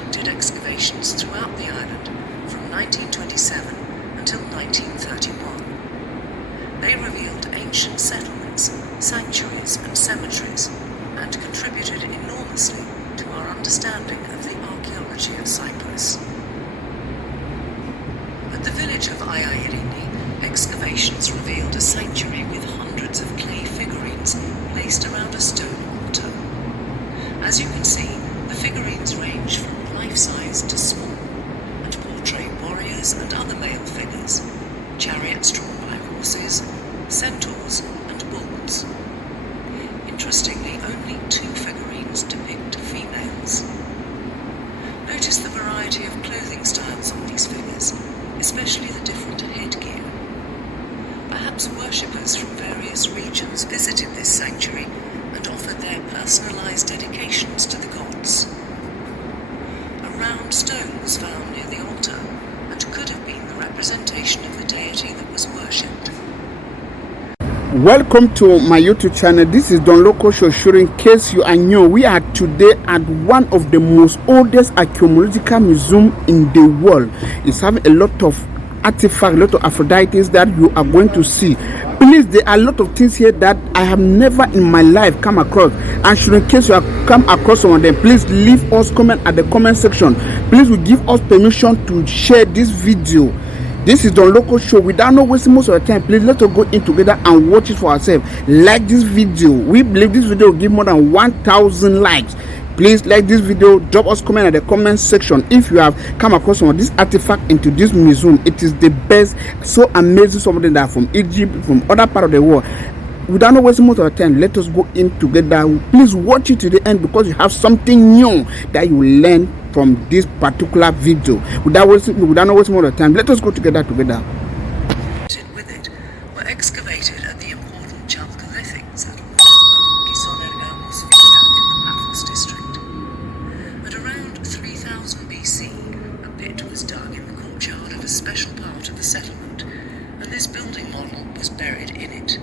conducted excavations throughout the island from 1927 until 1931. They revealed ancient settlements, sanctuaries and cemeteries, and contributed enormously to our understanding of the archaeology of Cyprus. At the village of Aiairini, excavations revealed a sanctuary with hundreds of clay figurines placed around a stone altar. As you can see, the figurines range from life-size to small, and portray warriors and other male figures, chariots drawn by horses, centaurs and bulls. Interestingly, only 2 figurines depict females. Notice the variety of clothing styles on these figures, especially the different headgear. Perhaps worshippers from various regions visited this sanctuary and offered their personalized dedications to the gods. A round stone was found near the altar and could have been the representation of the deity that was worshipped. Welcome to my YouTube channel. This is Don Loco Show. In case you are new, we are today at one of the most oldest archaeological museum in the world. It's having a lot of artifacts, a lot of Aphrodites that you are going to see. Please, there are a lot of things here that I have never in my life come across. And in case you have come across some of them, please leave us comment at the comment section. Please will give us permission to share this video. This is the Loco Show. Without no wasting most of the time, please let us go in together and watch it for ourselves. Like this video. We believe this video will give more than 1,000 likes. Please like this video, drop us comment at the comment section if you have come across some of this artifact into this museum. It is the best, so amazing. Some of them that are from Egypt, from other part of the world. Without no wasting most of the time, let us go in together. Please watch it to the end because you have something new that you will learn from this particular video. Without no wasting more of the time, let us go together. With it were excavated at the important Chalcolithic settlement of in the Paphos district. At around 3000 BC, a pit was dug in the courtyard of a special part of the settlement, and this building model was buried in it.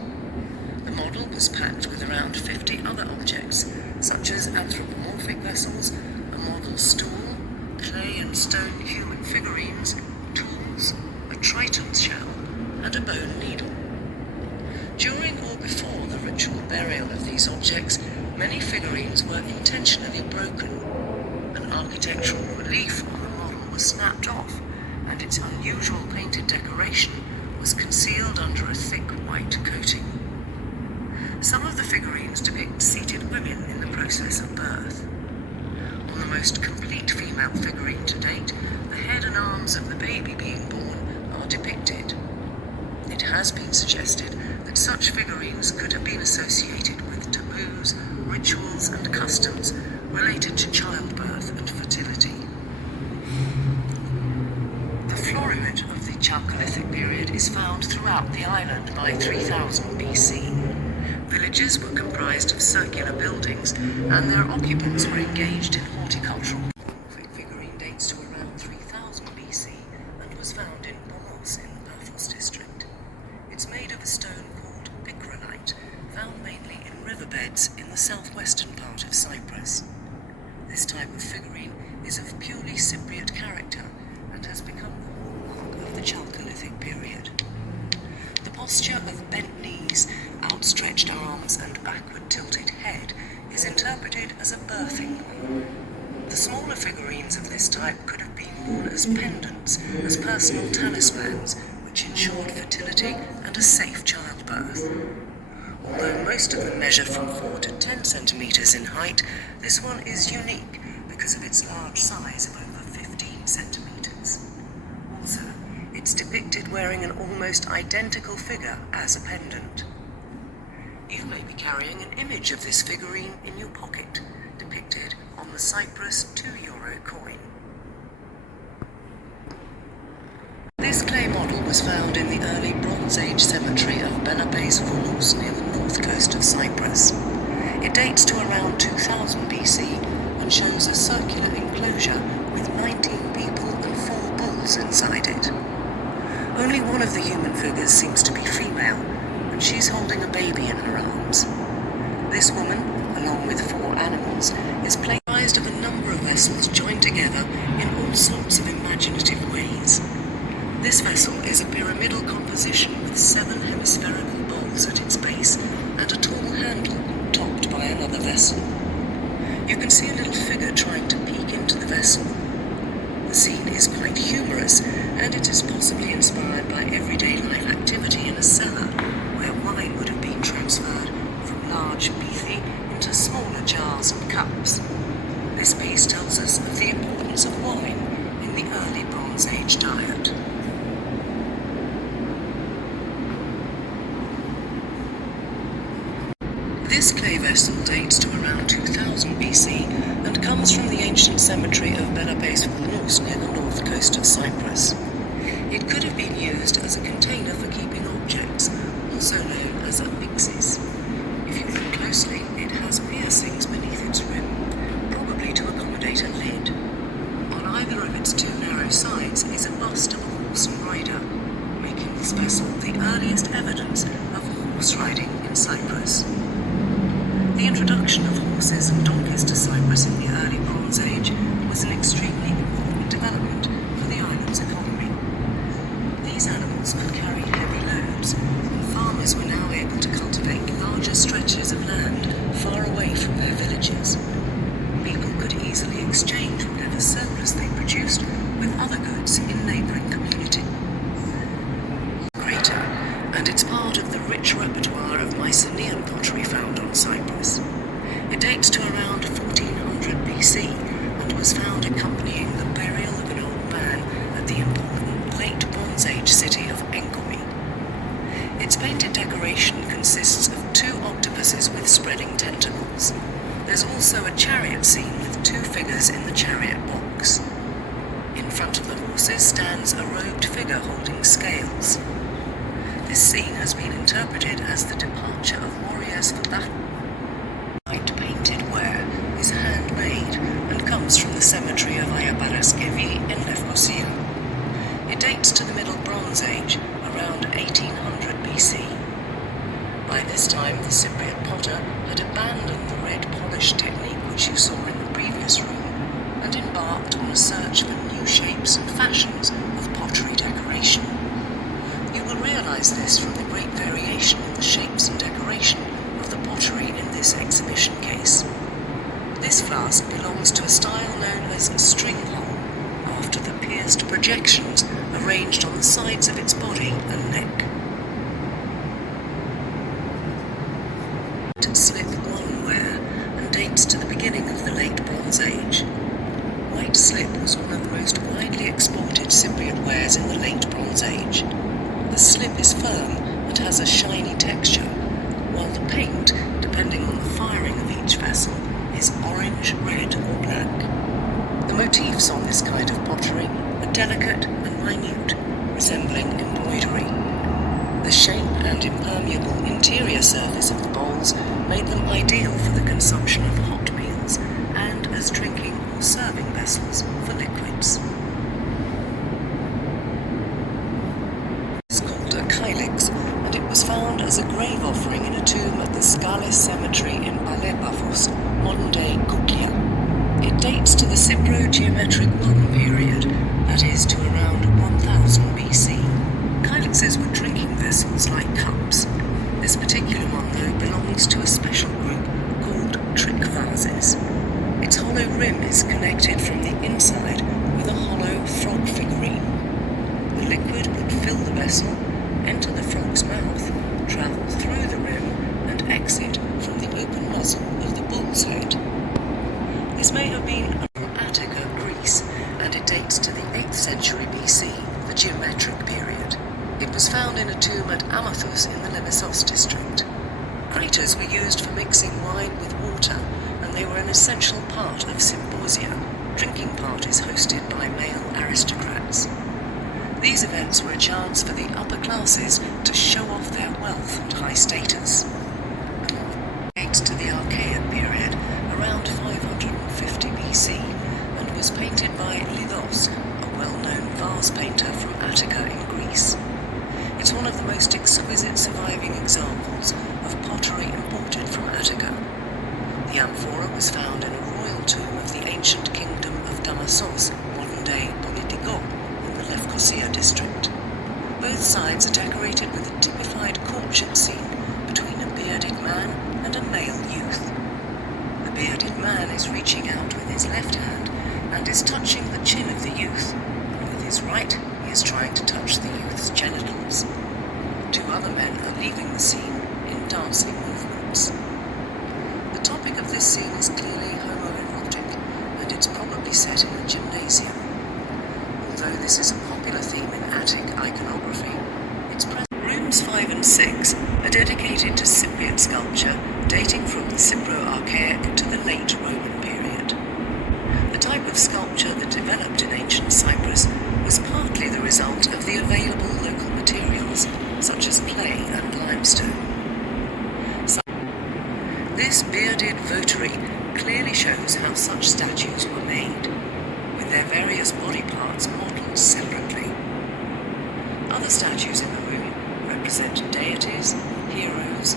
The model was packed with around 50 other objects, such as anthropomorphic vessels, a model stool, clay and stone human figurines, tools, a triton shell, and a bone needle. During or before the ritual burial of these objects, many figurines were intentionally broken. An architectural relief on the model was snapped off, and its unusual painted decoration was concealed under a thick white coating. Some of the figurines depict seated women in the process of birth. On the most complete female figurine to date, the head and arms of the baby being born are depicted. It has been suggested that such figurines could have been associated with taboos, rituals and customs related to childbirth and fertility. The florimid of the Chalcolithic period is found throughout the island by 3000 BC. Villages were comprised of circular buildings, and their occupants were engaged in horticultural. The figurine dates to around 3000 BC and was found in Bomos in the Paphos district. It's made of a stone called picrolite, found mainly in riverbeds in the southwestern part of Cyprus. This type of figurine is of purely Cypriot character and has become the hallmark of the Chalcolithic period. The posture of bent knees, outstretched arms and backward tilted head is interpreted as a birthing. The smaller figurines of this type could have been worn as pendants, as personal talismans, which ensured fertility and a safe childbirth. Although most of them measure from 4 to 10 centimeters in height, this one is unique because of its large size of over 15 centimeters. Also, it's depicted wearing an almost identical figure as a pendant. You may be carrying an image of this figurine in your pocket, depicted on the Cyprus €2 coin. This clay model was found in the early Bronze Age cemetery of Benapes Volos near the north coast of Cyprus. It dates to around 2000 BC and shows a circular enclosure with 19 people and 4 bulls inside it. Only one of the human figures seems to be female, and she's holding a baby in her arms. This woman, along with 4 animals, is comprised of a number of vessels vessels joined together in all sorts of imaginative ways. This vessel is a pyramidal composition with 7 hemispherical bowls at its base and a tall handle topped by another vessel. You can see a little figure trying to peek into the vessel. The scene is quite humorous, and it is possibly inspired by everyday life activity in a cellar, where wine would have been transferred from large beathy into smaller jars and cups. This piece tells us of the importance of wine in the early Bronze Age diet. This clay vessel dates to around 2000 BC and comes from the ancient cemetery of Belapes near the north coast of Cyprus. It could have been used as a container for keeping objects, also known as apixis. If you look closely, it has piercings beneath its rim, probably to accommodate a lid. On either of its 2 narrow sides is a bust of a horse and rider, making this vessel the earliest evidence of horse riding in Cyprus. The introduction of horses and donkeys to Cyprus in the early Bronze Age was an extremely important development for the island's economy. These animals could carry heavy loads, and farmers were now able to cultivate larger stretches of land far away from their villages. People could easily exchange whatever surplus they produced with other goods in neighbouring communities. Crater, and it's part of the rich repertoire of Mycenaean pottery found on Cyprus. It dates to around 1400 BC and was found accompanying the burial of an old man at the important late Bronze Age city of Enkomi. Its painted decoration consists of 2 octopuses with spreading tentacles. There's also a chariot scene with 2 figures in the chariot box. In front of the horses stands a robed figure holding scales. This scene has been interpreted as the departure of warriors for battle. White painted ware is handmade and comes from the cemetery of Ayabaraskevi in Nicosia. It dates to the Middle Bronze Age, around 1800 BC. By this time, the Cypriot potter had abandoned the red polish technique which you saw in the previous room and embarked on a search for new shapes and fashions of pottery decoration. You will realise this from the great variation in the shapes and decoration of the pottery in this exhibition case. This flask belongs to a style known as string hole, after the pierced projections arranged on the sides of its body and neck. Slip 1 ware and dates to the beginning of the late Bronze Age. White slip was one of the most widely exported Cypriot wares in the late Bronze Age. The slip is firm and has a shiny texture, while the paint, depending on the firing of each vessel, is orange, red or black. The motifs on this kind of pottery are delicate and minute, resembling embroidery. The shape and impermeable interior surface of the bowls made them ideal for the consumption of hot meals and as drinking or serving vessels for liquids. It's called a kylix, and it was found as a grave offering in a tomb at the Skalis Cemetery in Palepafos, modern-day Kukia. It dates to the Cypro-geometric 1 period, that is to around 1000 BC. Kylixes were drinking vessels like cups. This particular one, though, belongs to a special group called trick vases. Its hollow rim is connected from the inside with a hollow frog figurine. The liquid would fill the vessel, enter the frog's mouth, travel through the rim, and exit from the open muzzle of the bull's head. This may have been from Attica, Greece, and it dates to the 8th century BC, the geometric period. It was found in a tomb at Amathus in the Nemesis district. Craters were used for mixing wine with water, and they were an essential part of symposia, drinking parties hosted by male aristocrats. These events were a chance for the upper classes to show off their wealth and high status. Dates to the Archaean period, around 550 BC, and was painted by Lydos, a well-known vase painter from Attica in Greece. It's one of the most exquisite surviving examples of pottery imported from Attica. The amphora was found in a royal tomb of the ancient kingdom of Assos, modern-day Politico, in the Nicosia district. Both sides are decorated with a typified courtship scene between a bearded man and a male youth. The bearded man is reaching out with his left hand and is touching the chin of the youth, and with his right he is trying to touch the youth's genitals. Two other men are leaving the scene in dancing movements. The topic of this scene is clearly homoerotic, and it's probably set in a gymnasium. Although this is a popular theme in Attic iconography, it's present. Rooms 5 and 6 are dedicated to Cypriot sculpture dating from the Cypro-Archaic to the late Roman period. The type of sculpture that developed in ancient Cyprus was partly the result of the available local materials, such as clay and limestone. This bearded votary clearly shows how such statues were made, with their various body parts modelled separately. Other statues in the room represent deities, heroes,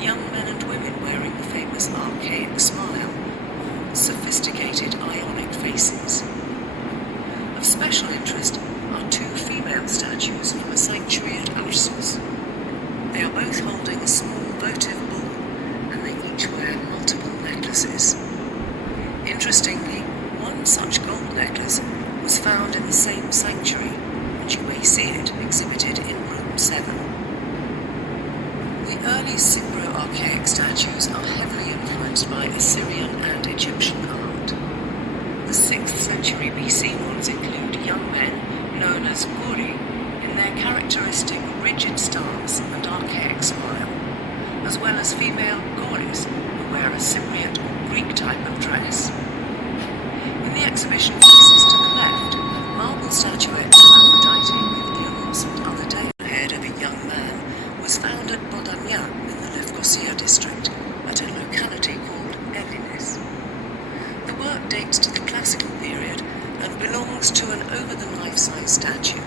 young men and women wearing the famous archaic smile, or sophisticated ionic faces. Of special interest are two female statues from a sanctuary at Assos. They are both holding a small votive bull, and they each wear multiple necklaces. Interestingly, one such gold necklace was found in the same sanctuary, and you may see it exhibited in room 7. The early Cypro-Archaic statues are heavily influenced by Assyrian and Egyptian art. The 6th century BC ones include young men known as Guri in their characteristic rigid stance and archaic smile, as well as female Goris who wear a Cypriot or Greek type of dress. In the exhibition closest to the left, marble statuettes of Aphrodite with alots and other deities. The head of a young man was found at Bodania in the Nicosia district, at a locality called Elinis. The work dates to the classical period and belongs to an over-the-life-size statue.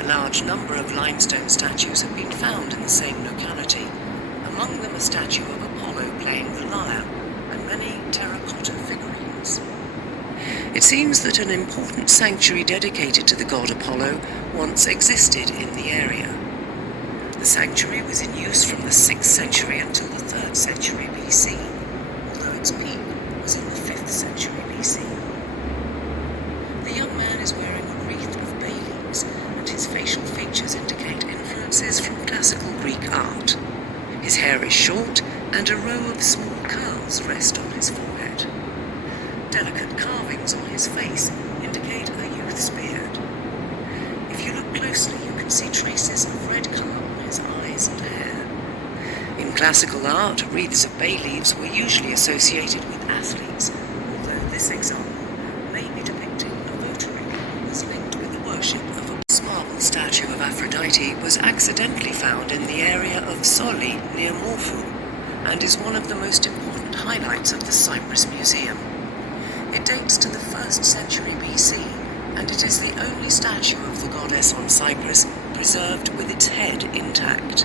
A large number of limestone statues have been found in the same locality, among them a statue of Apollo playing the lyre and many terracotta figurines. It seems that an important sanctuary dedicated to the god Apollo once existed in the area. The sanctuary was in use from the 6th century until the 3rd century BC, although its peak was in the 5th century BC. The young man is wearing a wreath of bay leaves, and his facial features indicate influences from classical Greek art. His hair is short, and a row of small curls rest on his forehead. Delicate carvings on his face indicate a youth's beard. If you look closely, you can see traces of red colour on his eyes and hair. In classical art, wreaths of bay leaves were usually associated with athletes, although this example may be depicting a votary who was linked with the worship of a marble statue of Aphrodite was accidentally found in the area of Soli near Morphu, and is one of the most important highlights of the Cyprus Museum. It dates to the 1st century BC, and it is the only statue of the goddess on Cyprus preserved with its head intact.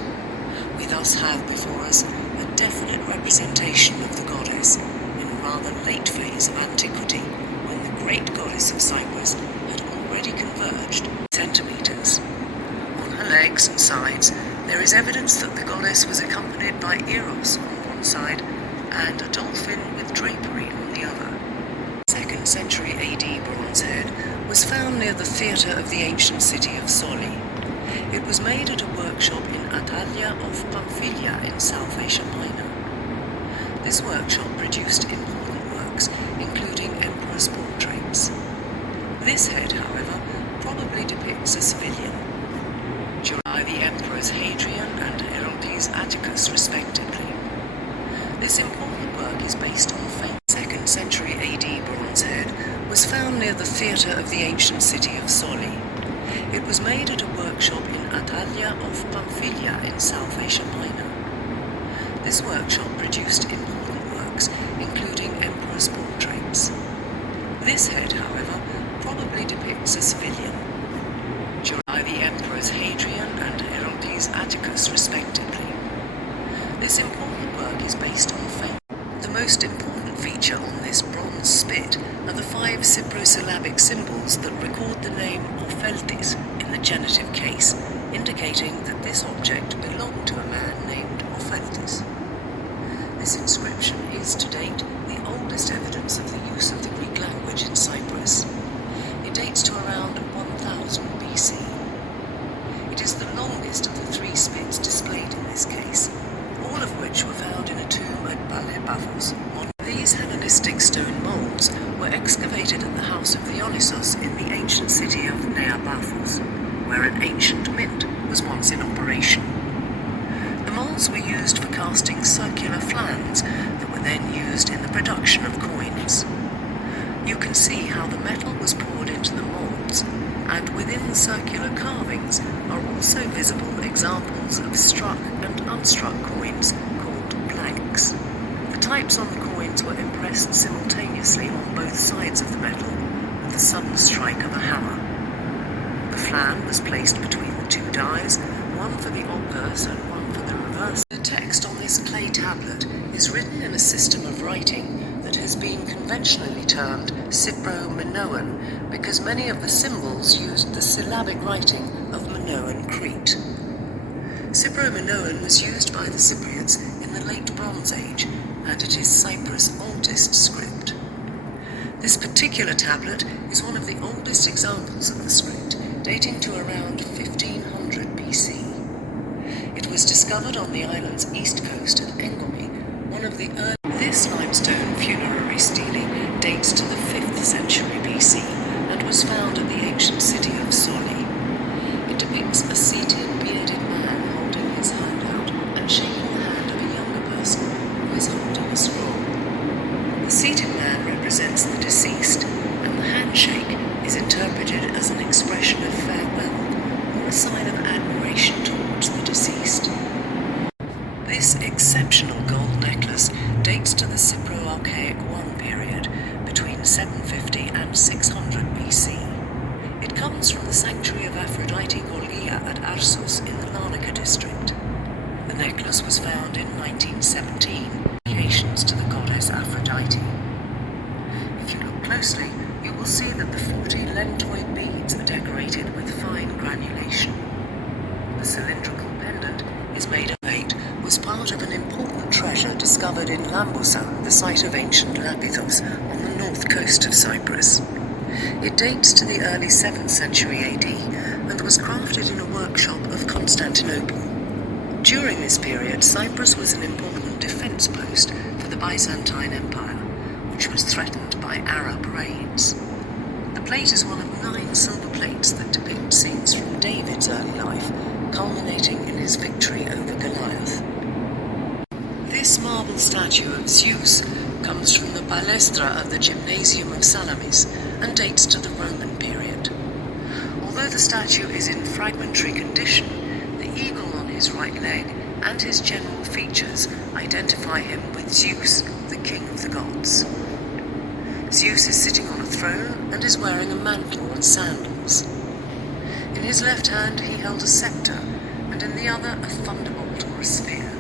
We thus have before us a definite representation of the goddess in a rather late phase of antiquity, when the great goddess of Cyprus had already converged centimeters. On her legs and sides, there is evidence that the goddess was accompanied by Eros on one side and a dolphin with drapery on the other. 2nd century AD bronze head was found near the theatre of the ancient city of Soli. It was made at a workshop in Atalia of Pamphylia in South Asia Minor. This workshop produced important works, including emperors' portraits. This head, however, probably depicts a civilian. By the emperors Hadrian and Herodes Atticus, respectively. This important work is based on the famous 2nd century AD bronze head was found near the theatre of the ancient city of Soli. It was made at a workshop in Atalia of Pamphylia in South Asia Minor. This workshop produced important works, including emperors' portraits. This head, however, probably depicts a civilian. By the emperors Hadrian and Herodes Atticus, respectively. This important work is based on the famous. The most important feature on this bronze spit are the 5 Cypriot Cypro-syllabic symbols that record the name Opheltis in the genitive case, indicating that this object belonged to a man named Opheltis. This inscription is, to date, the oldest evidence of the use of the Greek language in Cyprus. It dates to around 1000 BC. It is the longest of the three spits displayed in this case, all of which were found in a tomb at Paphos. These Hellenistic stone molds were excavated at the house of Dionysos in the ancient city of Nea Paphos, where an ancient mint was once in operation. The molds were used for casting circular flans that were then used in the production of coins. You can see how the metal was poured into the molds, and within the circular carvings are also visible examples of struck and unstruck coins called blanks. The types on the coins were impressed simultaneously on both sides of the metal with the sudden strike of a hammer. The flan was placed between the two dies, one for the obverse and one for the reverse. The text on this clay tablet is written in a system of writing that has been conventionally termed Cypro-Minoan because many of the symbols used the syllabic writing of Minoan Crete. Cypro-Minoan was used by the Cypriots in the late Bronze Age, and it is Cyprus' oldest script. This particular tablet is one of the oldest examples of the script, dating to around 1500 BC. It was discovered on the island's east coast at Engomi, one of the early. This limestone funerary stele dates to the 5th century BC and was found at the ancient city of Soli. It depicts a seated, bearded man holding his hand out and shaking the hand of a younger person who is holding a scroll. The seated man represents the deceased, and the handshake is interpreted as an expression of farewell or a sign of admiration towards the deceased. This exceptional gold necklace dates to the Cypro-Archaic I period, between 750 and 600 BC. It comes from the sanctuary of Aphrodite Golgia at Arsos in the Larnaca district. The necklace was found in 1917, dedications to the goddess Aphrodite. If you look closely, you will see that the 40 lentoid beads are decorated with fine granulation. The cylindrical pendant is made of eight, was part of an important treasure discovered in Lambosa, the site of ancient Lapithos, on the north coast of Cyprus. It dates to the early 7th century AD and was crafted in a workshop of Constantinople. During this period, Cyprus was an important defense post for the Byzantine Empire, which was threatened by Arab raids. The plate is one of 9 silver plates that depict scenes from David's early life, culminating in his victory over Goliath. This marble statue of Zeus comes from the palestra of the Gymnasium of Salamis and dates to the Roman period. Although the statue is in fragmentary condition, the eagle on his right leg and his general features identify him with Zeus, the king of the gods. Zeus is sitting on a throne and is wearing a mantle and sandals. In his left hand he held a scepter, and in the other a thunderbolt or a sphere.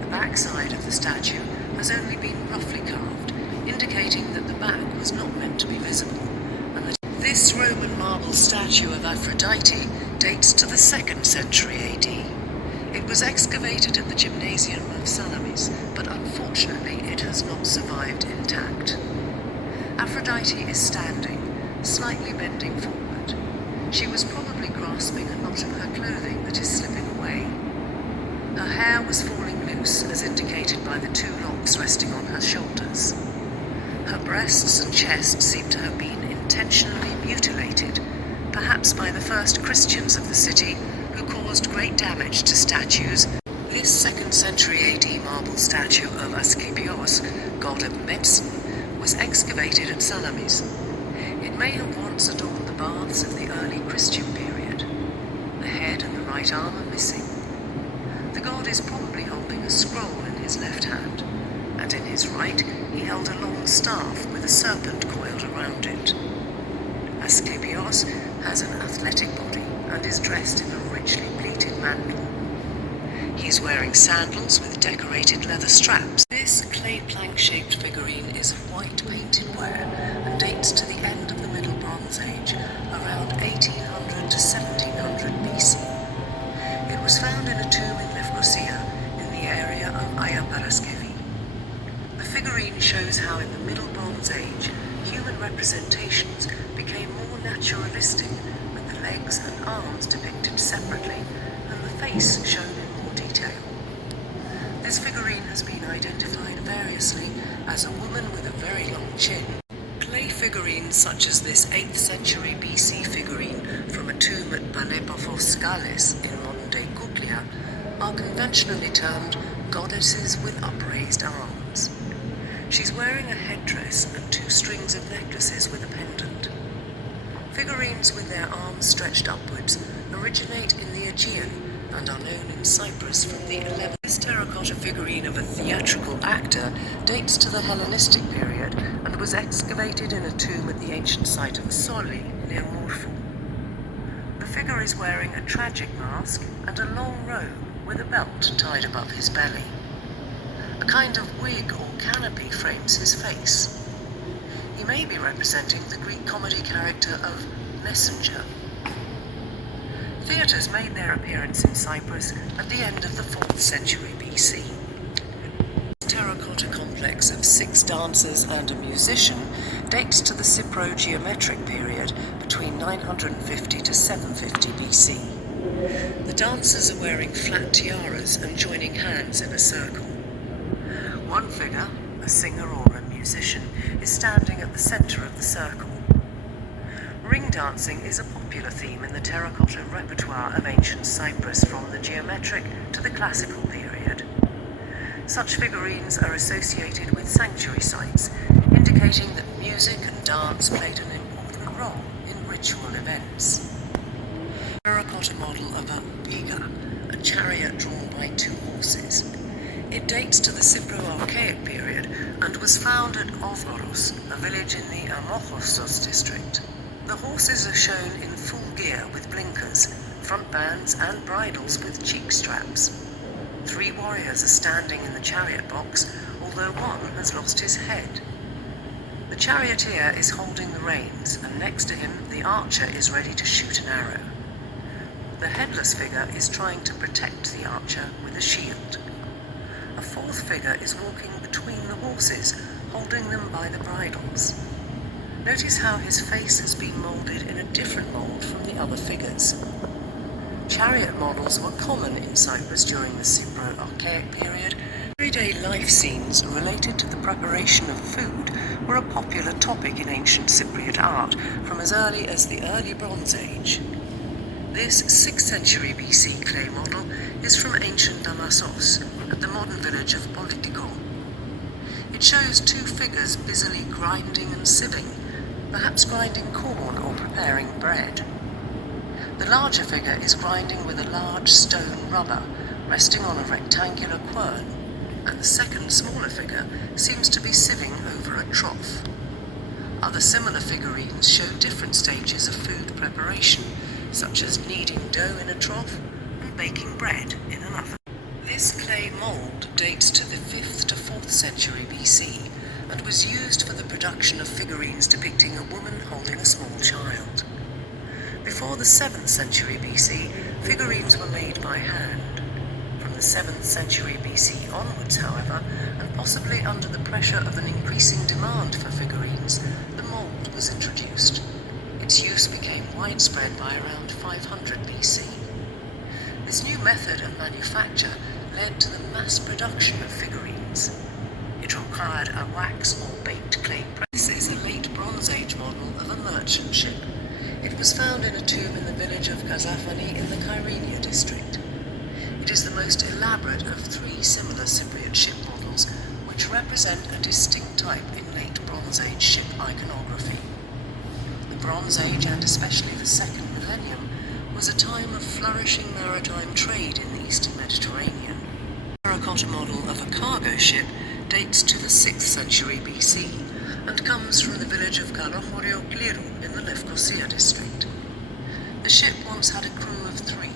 The backside of the statue has only been roughly carved, indicating that the back was not meant to be visible, and that this Roman marble statue of Aphrodite dates to the 2nd century AD. It was excavated at the Gymnasium of Salamis, but unfortunately it has not survived intact. Aphrodite is standing, slightly bending forward. She was probably grasping a knot of her clothing that is slipping away. Her hair was falling loose, as indicated by the 2 locks resting on her shoulders. Her breasts and chest seem to have been intentionally mutilated, perhaps by the first Christians of the city who caused great damage to statues. This 2nd century AD marble statue of Asclepios, god of medicine, was excavated at Salamis. It may have once adorned the baths of the early Christian period. The head and the right arm are missing. The god is probably holding a scroll in his left hand, and in his right he held a long staff with a serpent coiled around it. Asclepios has an athletic body and is dressed in a richly pleated mantle. He is wearing sandals with decorated leather straps. This clay plank-shaped figurine is of white painted ware and dates to the decorations became more naturalistic, with the legs and arms depicted separately and the face shown in more detail. This figurine has been identified variously as a woman with a very long chin. Clay figurines such as this 8th century BC figurine from a tomb at Balebophoskales in modern-day Kuklia are conventionally termed goddesses with upraised arms. She's wearing a headdress and 2 strings of necklaces with a pendant. Figurines with their arms stretched upwards originate in the Aegean and are known in Cyprus from the 11th. This terracotta figurine of a theatrical actor dates to the Hellenistic period and was excavated in a tomb at the ancient site of Soli near Morphu. The figure is wearing a tragic mask and a long robe with a belt tied above his belly. A kind of wig or canopy frames his face. He may be representing the Greek comedy character of Messenger. Theatres made their appearance in Cyprus at the end of the 4th century BC. The terracotta complex of 6 dancers and a musician dates to the Cypro-geometric period between 950 to 750 BC. The dancers are wearing flat tiaras and joining hands in a circle. One figure, a singer or a musician, is standing at the centre of the circle. Ring dancing is a popular theme in the terracotta repertoire of ancient Cyprus from the geometric to the classical period. Such figurines are associated with sanctuary sites, indicating that music and dance played an important role in ritual events. Terracotta model of a biga, a chariot drawn by 2 horses. It dates to the Cypro-Archaic period and was found at Ovoros, a village in the Amochossos district. The horses are shown in full gear with blinkers, front bands and bridles with cheek straps. 3 warriors are standing in the chariot box, although one has lost his head. The charioteer is holding the reins, and next to him the archer is ready to shoot an arrow. The headless figure is trying to protect the archer with a shield. A 4th figure is walking between the horses, holding them by the bridles. Notice how his face has been moulded in a different mould from the other figures. Chariot models were common in Cyprus during the Cypro-Archaic period. Everyday life scenes related to the preparation of food were a popular topic in ancient Cypriot art from as early as the early Bronze Age. This 6th century BC clay model is from ancient Damassos at the modern village of Politico. It shows 2 figures busily grinding and sieving, perhaps grinding corn or preparing bread. The larger figure is grinding with a large stone rubber resting on a rectangular quern, and the second, smaller figure seems to be sieving over a trough. Other similar figurines show different stages of food preparation, such as kneading dough in a trough and baking bread in an oven. This clay mould dates to the 5th to 4th century BC and was used for the production of figurines depicting a woman holding a small child. Before the 7th century BC, figurines were made by hand. From the 7th century BC onwards, however, and possibly under the pressure of an increasing demand for figurines, the mould was introduced. Its use became widespread by around 500 BC. This new method of manufacture led to the mass production of figurines. It required a wax or baked clay press. This is a late Bronze Age model of a merchant ship. It was found in a tomb in the village of Kazafani in the Kyrenia district. It is the most elaborate of 3 similar Cypriot ship models, which represent a distinct type in late Bronze Age ship iconography. The Bronze Age, and especially the 2nd millennium, was a time of flourishing maritime trade in the eastern Mediterranean. The terracotta model of a cargo ship dates to the 6th century BC and comes from the village of Kalochorio Kliru in the Nicosia district. The ship once had a crew of 3.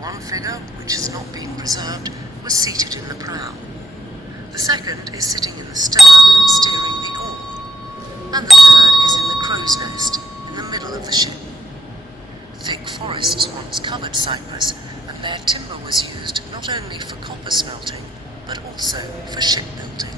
One figure, which has not been preserved, was seated in the prow. The second is sitting in the stern and steering the oar, and the third is in the crow's nest in the middle of the ship. Thick forests once covered Cyprus, and their timber was used not only for copper smelting, but also for shipbuilding.